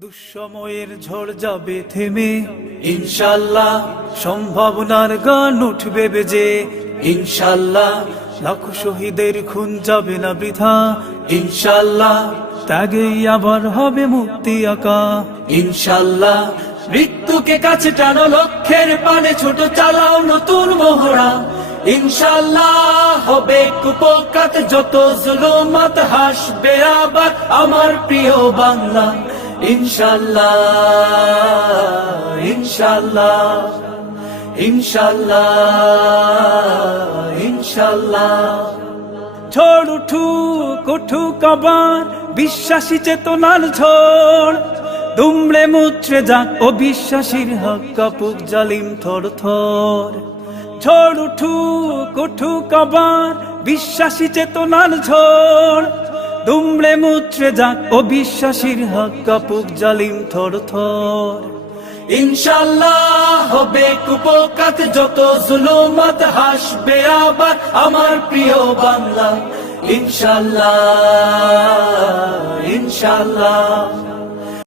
দুঃসময়ের ঝড় যাবে থেমে। ইনশাল্লাহ সম্ভাবনার গান উঠবে বেজে। ইনশাল্লাহ লাখো শহীদের খুন যাবে না বৃথা। ইনশাল্লাহ ত্যাগেই আবার হবে মুক্তি আঁকা। ইনশাল্লাহ মৃত্যুকে কাছে টানো, লক্ষ্যের পানে ছোট চালাও নতুন মহড়া। ইনশাল্লাহ হবে কুপকাত, যত জুলুমাত হাসবে আবার আমার প্রিয় বাংলা। ইনশাল্লাহ ইনশাল্লাহ ইনশাল্লাহ ইনশাল্লাহ। ঝড় উঠুক উঠুক আবার বিশ্বাসী চেতনার ঝড়। দুমড়ে মুচড়ে যাক অবিশ্বাসীর হক কাপুক জালিম থর থর। ঝড় উঠুক উঠুক আবার বিশ্বাসী চেতনার ঝড়। মুচড়ে যাক অবিশ্বাসীর হক, কাপুক জালিম থর থর। ইনশাল্লাহ হবে কুপকাত, যত জুলুমাত হাসবে আবার আমার প্রিয় বাংলা। ইনশাল্লাহ ইনশাল্লাহ